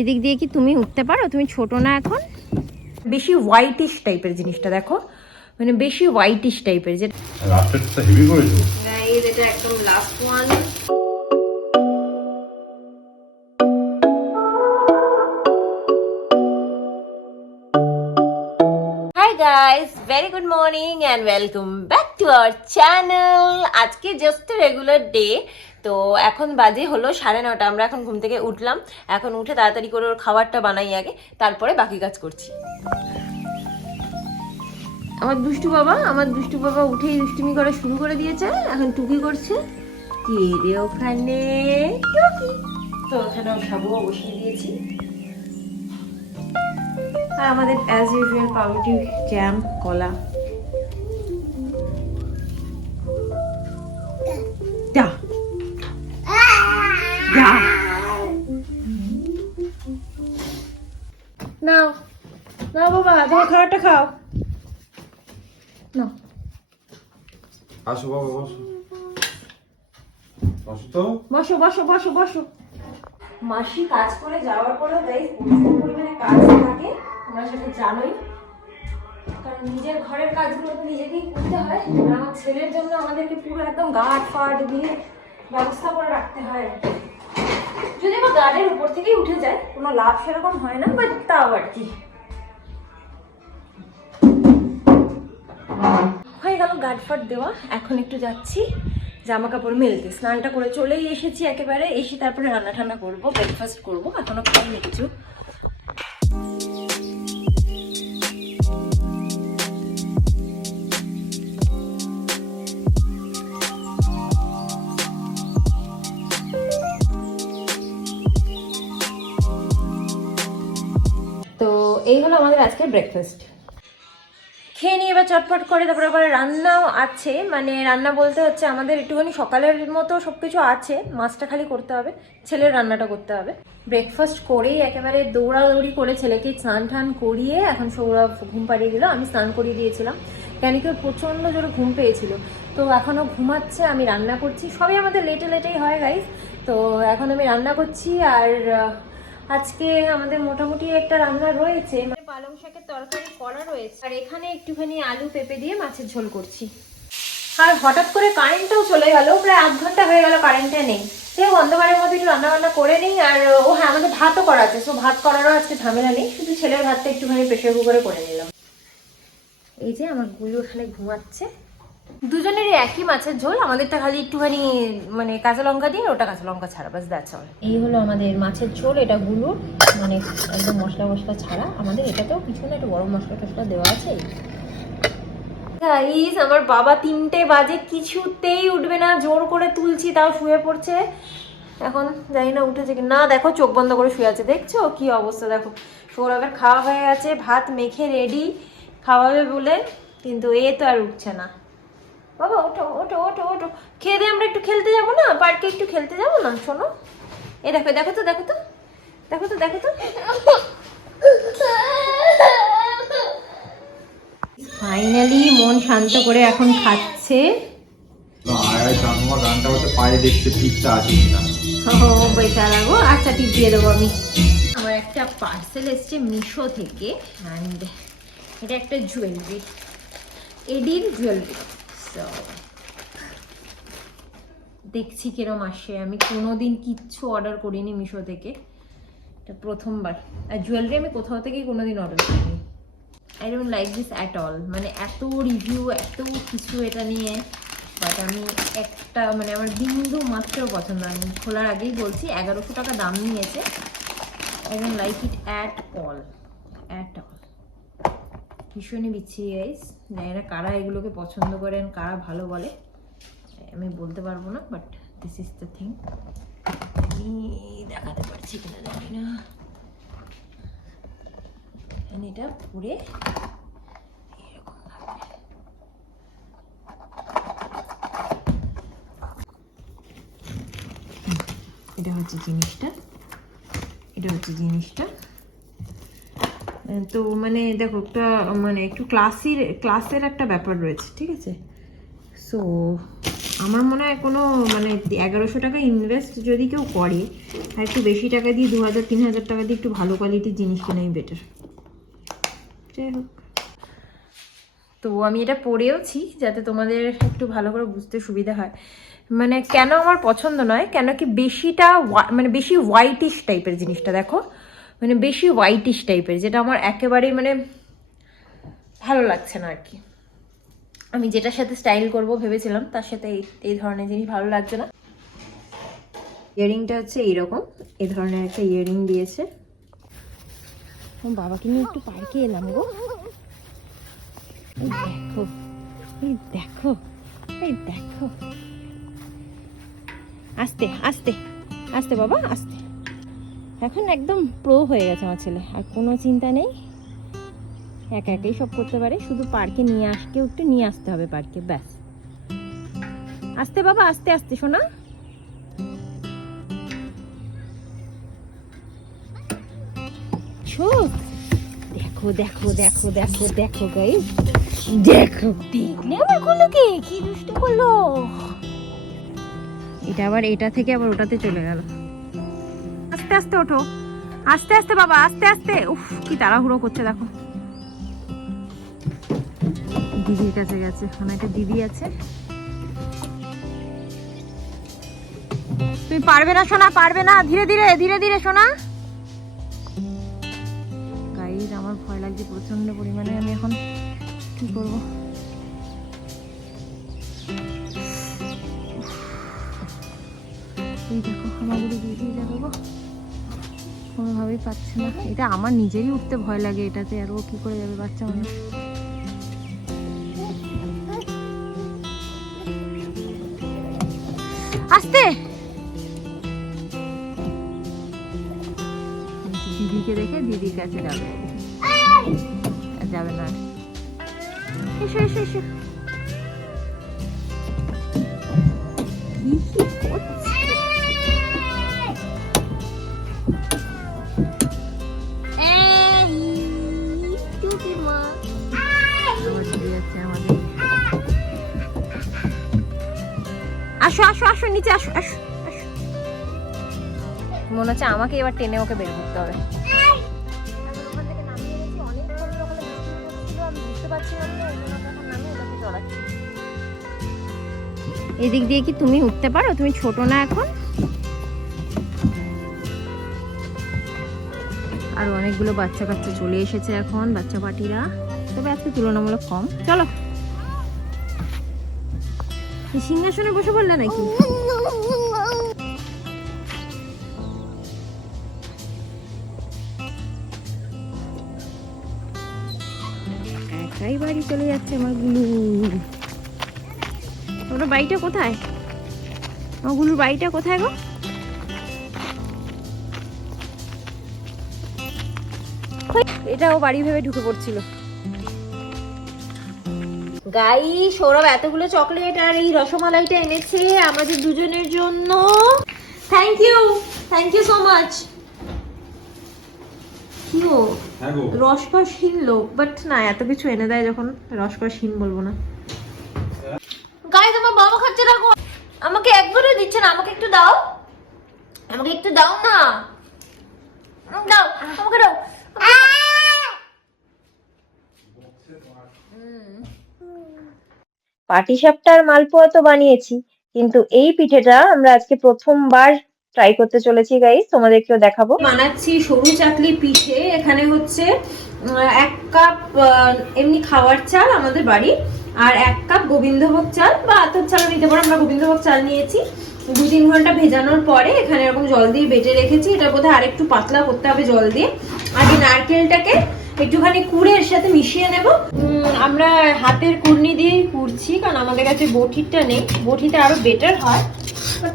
এদিক দিয়ে কি তুমি উঠতে পারো? তুমি ছোট না এখন? বেশি হোয়াইটিশ টাইপের জিনিসটা দেখো, মানে বেশি হোয়াইটিশ টাইপের, যেটা লাস্টেরটা হেভি করেছো। গাইস এটা একদম last one. Hi guys, very good morning and welcome back to our channel. আজকে জাস্ট রেগুলার ডে। তো এখন বাজে হলো 9:30। আমরা এখন ঘুম থেকে উঠলাম। এখন উঠে তাড়াতাড়ি করে ওর খাবারটা বানাই আগে, তারপরে বাকি কাজ করছি। আমার দুষ্টু বাবা উঠেই দুষ্টুমি করা শুরু করে দিয়েছে। এখন টুকি করছে। কে রে ওখানে? টুকি। তো ওখানেও সাবুও বসিয়ে দিয়েছি। আর আমাদের অ্যাজ ইউজুয়াল পাউরুটি, জ্যাম, কলা। যা যা নাও নাও বাবা, তোমার খাবারটা খাও। নাও। আসো বাবা, বসো বসো তো। বসো বসো বসো বসো। মাসি কাজ করে যাওয়ার পরেও গাইস প্রচুর পরিমাণে কাজ থাকে, তোমরা সেটা জানোই। কারণ নিজের ঘরের কাজগুলো তো নিজেকেই করতে হয়। আর আমার ছেলের জন্য আমাদেরকে পুরো একদম গার্ড ফার্ড দিয়ে ব্যবস্থা করে রাখতে হয়। যদি বা গার্ডের উপর থেকেই উঠে যায়, কোনো লাভ সেরকম হয় না, বাট তাও আর কি। হয়ে গেল গার্ড ফার্ড দেওয়া। এখন একটু যাচ্ছি জামা কাপড় মেলতে। স্নানটা করে চলেই এসেছি একেবারে। এসে তারপরে রান্না ঠান্না করবো, ব্রেকফাস্ট করবো। এখনো খাইনি কিছু। তো এই হলো আমাদের আজকের ব্রেকফাস্ট। খেয়ে নিয়ে এবার চটপট করে তারপরে আবার রান্নাও আছে। মানে রান্না বলতে হচ্ছে আমাদের একটুখানি সকালের মতো সব কিছু আছে, মাছটা খালি করতে হবে, ছেলের রান্নাটা করতে হবে। ব্রেকফাস্ট করেই একেবারে দৌড়াদৌড়ি করে ছেলেকে স্নান টান করিয়ে এখন সৌরভ ঘুম পাড়িয়ে দিল। আমি স্নান করিয়ে দিয়েছিলাম, কেন কি প্রচণ্ড জোরে ঘুম পেয়েছিল। তো এখনও ঘুমাচ্ছে, আমি রান্না করছি। সবই আমাদের লেটে লেটেই হয় গাইস। তো এখন আমি রান্না করছি। আর আজকে আমাদের মোটামুটি একটা রান্না রয়েছে, মানে পালং শাকের তরকারি করা রয়েছে। আর এখানে একটুখানি আলু পেঁপে দিয়ে মাছের ঝোল করছি। আর হঠাৎ করে কারেন্টটাও চলে গেল, প্রায় আধ ঘন্টা হয়ে গেল কারেন্টটা নেই। সে অন্ধকারের মধ্যে একটু রান্না বান্না করে নিই। আর ও হ্যাঁ, আমাদের ভাতও করা আছে, সো ভাত করারও আজকে ঝামেলা নেই। শুধু ছেলের ভাতটা একটুখানি প্রেশার কুকারে করে নিলাম। এই যে আমার গুলো ওখানে ঘুমাচ্ছে। দুজনেরই একই মাছের ঝোল, আমাদেরটা খালি একটুখানি মানে কাঁচা লঙ্কা দিয়ে, ওটা কাঁচা লঙ্কা ছাড়া, বাস দ্যাটস অল। এই হলো আমাদের মাছের ঝোল। এটা গুলো মানে একদম মশলা মশলা ছাড়া। আমাদের এটাতেও কিছু না, একটু গরম মশলা টশলা দেওয়া আছে। গাইস আমার বাবা 3টে বাজে কিছুতেই উঠবে না, জোর করে তুলছি তাও শুয়ে পড়ছে। এখন জানি না উঠেছে কি না। দেখো চোখ বন্ধ করে শুয়ে আছে, দেখছো কি অবস্থা। দেখো সৌরভের খাওয়া হয়ে গেছে, ভাত মেখে রেডি খাওয়াবে বলে, কিন্তু এ তো আর উঠছে না। বাবা ওঠো ওঠো ওঠো ওঠো, খেয়ে দিয়ে আমরা একটু খেলতে যাবো না, পার্কে একটু খেলতে যাবো না? শোনো, এ দেখো দেখো তো দেখো তো দেখো তো দেখো তো। ফাইনালি মন শান্ত করে এখন খাচ্ছে। গানটা হচ্ছে পায়ে দেখতে ঠিকটা আছে কিনা। ও বেচারা গো। আচ্ছা টিপ দিয়ে দেবো আমি। আমার একটা পার্সেল এসছে মিশো থেকে, অ্যান্ড এটা একটা জুয়েলারি, এডির জুয়েলারি। সো দেখছি কিরম আসে। আমি কোনোদিন কিচ্ছু অর্ডার করিনি মিশো থেকে, এটা প্রথমবার। আর জুয়েলারি আমি কোথাও থেকেই কোনোদিন অর্ডার করিনি। I don't like this at all. মানে এত রিভিউ, এত কিছু এটা নিয়ে, বাট আমি একটা মানে আমার বিন্দু মাত্র পছন্দ হয়নি। খোলার আগেই বলছি 1100 টাকা দাম নিয়েছে। I don't like it at all, at all. ভীষণই বিচ্ছিরি গাইস। জানি না কারা এগুলোকে পছন্দ করেন, কারা ভালো বলে, আমি বলতে পারবো না, but this is the thing. আমি দেখাতে পারছি কিনা জানি না। এটা পরে এরকম ভাবে এটা হচ্ছে জিনিসটা, এটা হচ্ছে জিনিসটা। তো মানে দেখো একটা মানে একটু ক্লাসের একটা ব্যাপার রয়েছে, ঠিক আছে? সো আমার মনে হয় কোনো মানে 1100 টাকা ইনভেস্ট যদি কেউ করে আর একটু বেশি টাকা দিয়ে 2000-3000 টাকা দিয়ে একটু ভালো কোয়ালিটির জিনিস কেনাই বেটার। যাই হোক, তো আমি এটা পরেওছি যাতে তোমাদের একটু ভালো করে বুঝতে সুবিধা হয়। মানে কেন আমার পছন্দ নয়, কেন কি বেশিটা মানে বেশি হোয়াইটিশ টাইপের জিনিসটা, দেখো মানে বেশি হোয়াইটিশ টাইপের, যেটা আমার একেবারেই মানে ভালো লাগছে না আর কি। আমি যেটার সাথে স্টাইল করব ভেবেছিলাম তার সাথে এই ধরনের জিনিস ভালো লাগছে না। ইয়ারিংটা হচ্ছে এইরকম, এই ধরনের একটা ইয়ারিং দিয়েছে। বাবাকে নিয়ে একটু পার্কে এলাম গো। দেখো এই দেখো এই দেখো, আস্তে আস্তে আস্তে বাবা আস্তে। এখন একদম প্রো হয়ে গেছে আমার ছেলে, আর কোনো চিন্তা নেই, একা একাই সব করতে পারে। শুধু পার্কে নিয়ে কেউ একটু নিয়ে আসতে হবে পার্কে, ব্যাস। আস্তে বাবা আস্তে আস্তে শোনা। দেখো দেখো দেখো দেখো দেখো গাইস, দেখো দেখলে আমার গুলোকে কি দুষ্ট করলো। এটা আবার এটা থেকে আবার ওটাতে চলে গেল। আস্তে আস্তে ওঠো, আস্তে আস্তে বাবা আস্তে আস্তে। উফ কি তাড়াহুড়ো করছে দেখো। দিদির কাছে গেছে, ওখানে একটা দিদি আছে। তুমি পারবে না সোনা, পারবে না, ধীরে ধীরে ধীরে ধীরে সোনা। গাইস আমার ভয় লাগছে প্রচন্ড পরিমাণে, আমি এখন কি করবো। এই দেখো আমার গুলো দিয়ে যাবে গো, কোনোভাবেই পাচ্ছে না। এটা আমার নিজেরই উঠতে ভয় লাগে এটাতে, আর ও কি করে যাবে বাচ্চা মানুষ। আস্তে, দিদিকে দেখে দিদির কাছে যাবে, যাবে না। এসো এসো এসো। আসো আসো আসো নিচে আসো আসো আসো। মনে হচ্ছে আমাকে এবার টেনে ওকে বের করতে হবে। এদিক দিয়ে কি তুমি উঠতে পারো? তুমি ছোট না এখন? আর অনেকগুলো বাচ্চা কাচ্চা চলে এসেছে এখন, বাচ্চা পাটিরা, তবে আজকে তুলনামূলক কম। চলো সিংহাসনে বসে পড়লে নাকি? একাই বাড়ি চলে যাচ্ছে আমার গুলু। ওটা বাড়িটা কোথায়? আমার গুলুর বাড়িটা কোথায় গো? এটাও বাড়ি ভেবে ঢুকে পড়ছিল। গাই সৌরভ এতগুলো চকলেট আর এই রসমালাইটা এনেছে আমাদের দুজনের জন্য। Thank you so much. কি ও রসকসহীন লোক, বাট না এত কিছু এনে দেয় যখন, রসকসহীন বলবো না। গাই তোমার বাবা খাচ্ছে না গো, আমাকে একবারও দিচ্ছে না। আমাকে একটু দাও, আমাকে একটু দাও না, দাও আমাকে দাও। পাটিসাপটার মালপোয়া তো বানিয়েছি, কিন্তু এই পিঠেটা আমরা আজকে প্রথমবার ট্রাই করতে চলেছি গাইস, তোমাদেরকেও দেখাবো। বানাচ্ছি সরু চাকলি পিঠে। এখানে হচ্ছে 1 কাপ এমনি খাওয়ার চাল আমাদের বাড়ি, আর 1 কাপ গোবিন্দভোগ চাল বা আতপ চাল নিতে পারো। আমরা গোবিন্দভোগ চাল নিয়েছি। 2-3 ঘন্টা ভেজানোর পরে এখানে এরকম জল দিয়ে বেটে রেখেছি। এটা বোধহয় আরেকটু পাতলা করতে হবে জল দিয়ে। আর এই নারকেলটাকে একটুখানি কুড়ের সাথে মিশিয়ে নেব। আমরা হাতের কুড়নি দিয়েই কুড়ছি, কারণ আমাদের কাছে বটিটা নেই। বটিতে আরো বেটার হয়,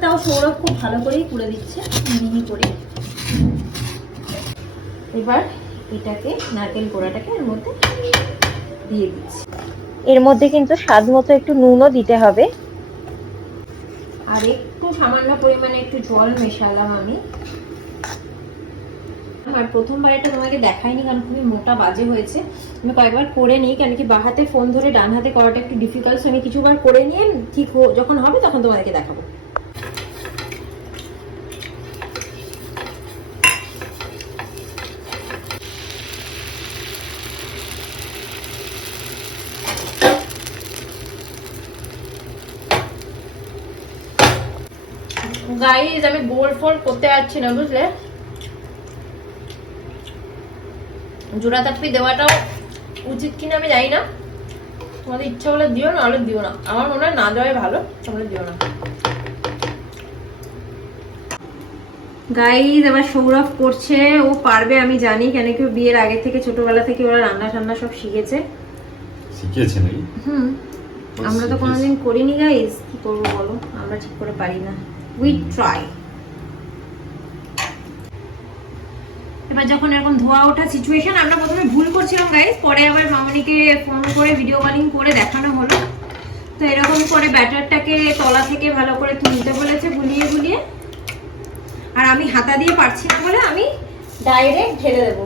তাও সৌরভ খুব ভালো করেই কুড়ে দিচ্ছে মিহি করে। এবার এটাকে নারকেল কোড়াটাকে এর মধ্যে দিয়ে দিচ্ছি। এর মধ্যে কিন্তু স্বাদ মতো একটু নুনও দিতে হবে, আর একটু সামান্য পরিমাণে একটু জল মেশালাম আমি। আর প্রথমবার এটা তোমাকে দেখাইনি কারণ খুবই মোটা বাজে হয়েছে। আমি কয়েকবার করে নিই, কেন কি বাঁ হাতে ফোন ধরে ডান হাতে করাটা একটু ডিফিকাল্ট। আমি কিছুবার করে নিয়ে ঠিক যখন হবে তখন তোমাদেরকে দেখাবো। গাইস আমি গোল ফোল করতে পারছি না, বুঝলে? জোড়া তাপি দেওয়াটাও উচিত কিনা আমি জানি না, তোমাদের ইচ্ছা হলে দিও, না হলে দিও না। আমার মনে হয় না দেওয়াই ভালো, তোমরা দিও না। গাইস এবার সৌরভ করছে, ও পারবে আমি জানি, কেন কি বিয়ের আগে থেকে ছোটবেলা থেকে ওরা রান্না টান্না সব শিখেছে। নাকি? আমরা তো কোনোদিন করিনি গাইস, কি করবো বলো, আমরা ঠিক করে পারি না। We try. এবার যখন এরকম ধোয়া ওঠা সিচুয়েশন, আমরা প্রথমে ভুল করছিলাম গাইস, পরে আবার মামনিকে ফোন করে ভিডিও কলিং করে দেখানো হলো। তো এরকম করে ব্যাটারটাকে তলা থেকে ভালো করে তুলতে বলেছে, গুলিয়ে গুলিয়ে। আর আমি হাতা দিয়ে পারছি না বলে আমি ডাইরেক্ট ঢেলে দেবো।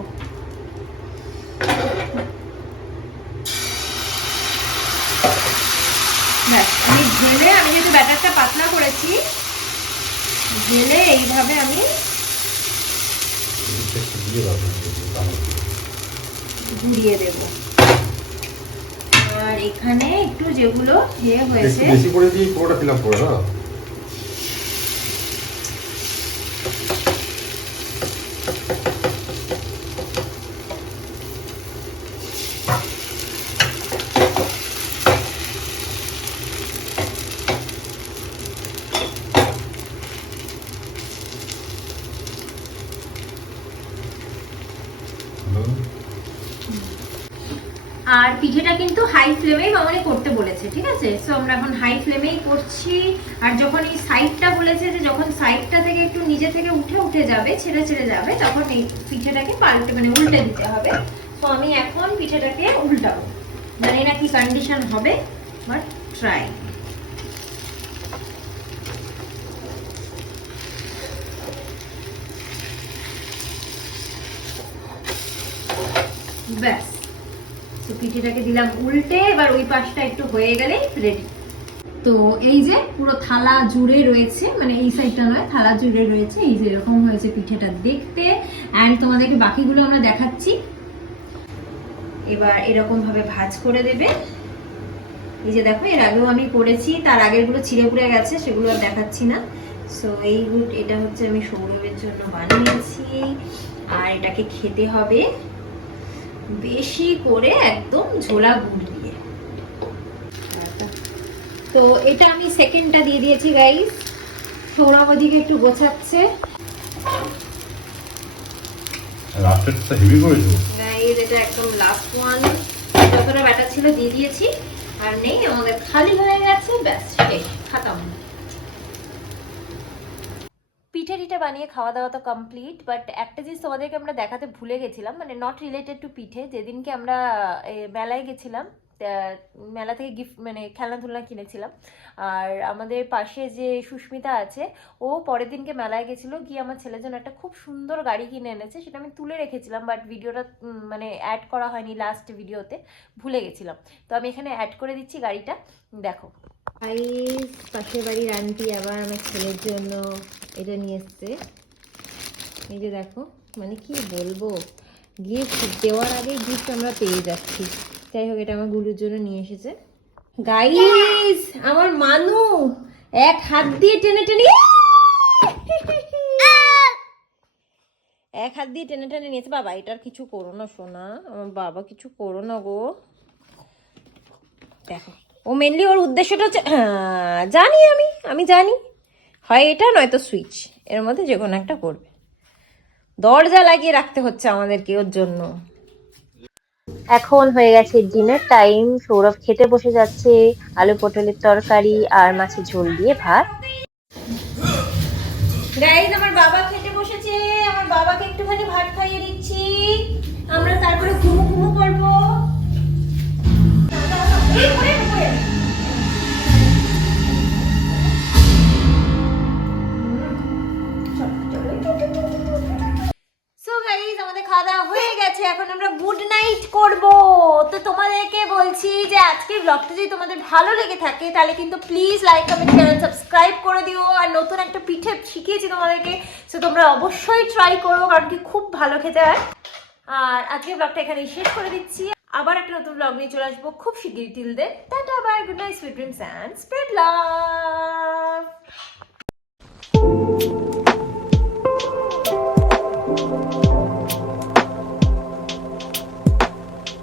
আমি ঢেলে, আমি যেহেতু ব্যাটারটা পাতলা করেছি, ঢেলে এইভাবে আমি ঘুরিয়ে দেব। আর এখানে একটু যেগুলো হয়েছে বেশি করে দিয়ে পুরোটা ফিল আপ করে দাও। আর পিঠেটা কিন্তু হাই ফ্লেমেই মামনি করতে বলেছে, ঠিক আছে? সো আমরা এখন হাই ফ্লেমেই করছি। আর যখন এই সাইডটা বলেছে যে যখন সাইডটা থেকে একটু নিজে থেকে উঠে উঠে যাবে, ছেড়ে ছেড়ে যাবে, তখন এই পিঠেটাকে পাল্টে মানে উল্টে দিতে হবে। তো আমি এখন পিঠেটাকে উল্টাবো, জানি না কি কন্ডিশন হবে, বাট ট্রাই। ব্যাস, পিঠেটাকে দিলাম উল্টে, এবার ওই পাশটা একটু হয়ে গেলে রেডি। তো এই যে পুরো থালা জুড়ে রয়েছে, মানে এই সাইডটা নয়, থালা জুড়ে রয়েছে। এই যে এরকম হয়েছে পিঠেটা দেখতে। অ্যান্ড তোমাদেরকে বাকিগুলো আমরা দেখাচ্ছি। এবার এরকম ভাবে ভাঁজ করে দেবে। এই যে দেখো, এর আগেও আমি করেছি, তার আগের গুলো ছিঁড়ে পুড়ে গেছে, সেগুলো আর দেখাচ্ছি না। সো এটা হচ্ছে আমি সৌরভের জন্য বানিয়েছি। আর এটাকে খেতে হবে বেশি করে একদম ঝোলা গুড় দিয়ে। তো এটা আমি সেকেন্ডটা দিয়ে দিয়েছি গাইস। সৌরভ ওদিকে একটু গোছাচ্ছে। লাস্টেরটা হেভি করেছো গাইস, এটা একদম লাস্ট ওয়ান। যতটা ব্যাটার ছিল দিয়ে দিয়েছি, আর নেই, আমাদের খালি হয়ে গেছে, ব্যাস শেষ, খতম। পিঠে টিঠে বানিয়ে খাওয়া দাওয়া তো কমপ্লিট, বাট একটা জিনিস তোমাদেরকে আমরা দেখাতে ভুলে গেছিলাম, মানে নট রিলেটেড টু পিঠে। যেদিনকে আমরা মেলায় গেছিলাম, মেলা থেকে গিফট মানে খেলনা কিনেছিলাম। আর আমাদের পাশে যে সুস্মিতা আছে, ও পরের দিনকে মেলায় গেছিলো, গিয়ে আমার ছেলের জন্য একটা খুব সুন্দর গাড়ি কিনে এনেছে। সেটা আমি তুলে রেখেছিলাম, বাট ভিডিওটা মানে অ্যাড করা হয়নি লাস্ট ভিডিওতে, ভুলে গেছিলাম। তো আমি এখানে অ্যাড করে দিচ্ছি গাড়িটা, দেখো। পাশের বাড়ির আন্টি আবার আমার ছেলের জন্য এটা নিয়ে এসছে। এই যে দেখো, মানে কি বলবো, গিফট দেওয়ার আগে গিফট আমরা পেয়ে যাচ্ছি। যাই হোক, এটা আমার গুলুর জন্য নিয়ে এসেছে। গাইস, আমার মানু এক হাত দিয়ে টেনে টেনে নিয়েছে। বাবা, এটার কিছু করো না সোনা, আমার বাবা কিছু করো না গো। দেখো, ও মেনলি ওর উদ্দেশ্যটা হচ্ছে, হ্যাঁ জানি, আমি জানি, হয় এটা নয়তো সুইচ, এর মধ্যে যে কোনো একটা করবে। দরজা লাগিয়ে রাখতে হচ্ছে আমাদেরকে ওর জন্য। এখন হয়ে গেছে ডিনার টাইম। সৌরভ খেতে বসে যাচ্ছে আলু পটলের তরকারি আর মাছের ঝোল দিয়ে ভাত। গাইস, আমার বাবা খেতে বসেছে, আমার বাবাকে একটুখানি ভাত খাইয়ে দিচ্ছি, আমরা তারপরে ঘুমো করবো। সো গাইস, আমাদের খাওয়া দাওয়া হয়ে গেছে, এখন আমরা গুড নাইট করব। তো তোমাদেরকে বলছি যে আজকের ব্লগটা যদি তোমাদের ভালো লেগে থাকে তাহলে কিন্তু please like comment channel subscribe করে দিও। আর নতুন একটা পিঠে শিখিয়েছি তোমাদেরকে, সো তোমরা অবশ্যই ট্রাই করো, কারণ কি খুব ভালো খেতে হয়। আর আজকের ব্লগটা এখানেই শেষ করে দিচ্ছি, আবার একটা নতুন ব্লগ নিয়ে চলে আসবো খুব শিগগিরই। Till then tata bye, good night, sweet dreams and spread love.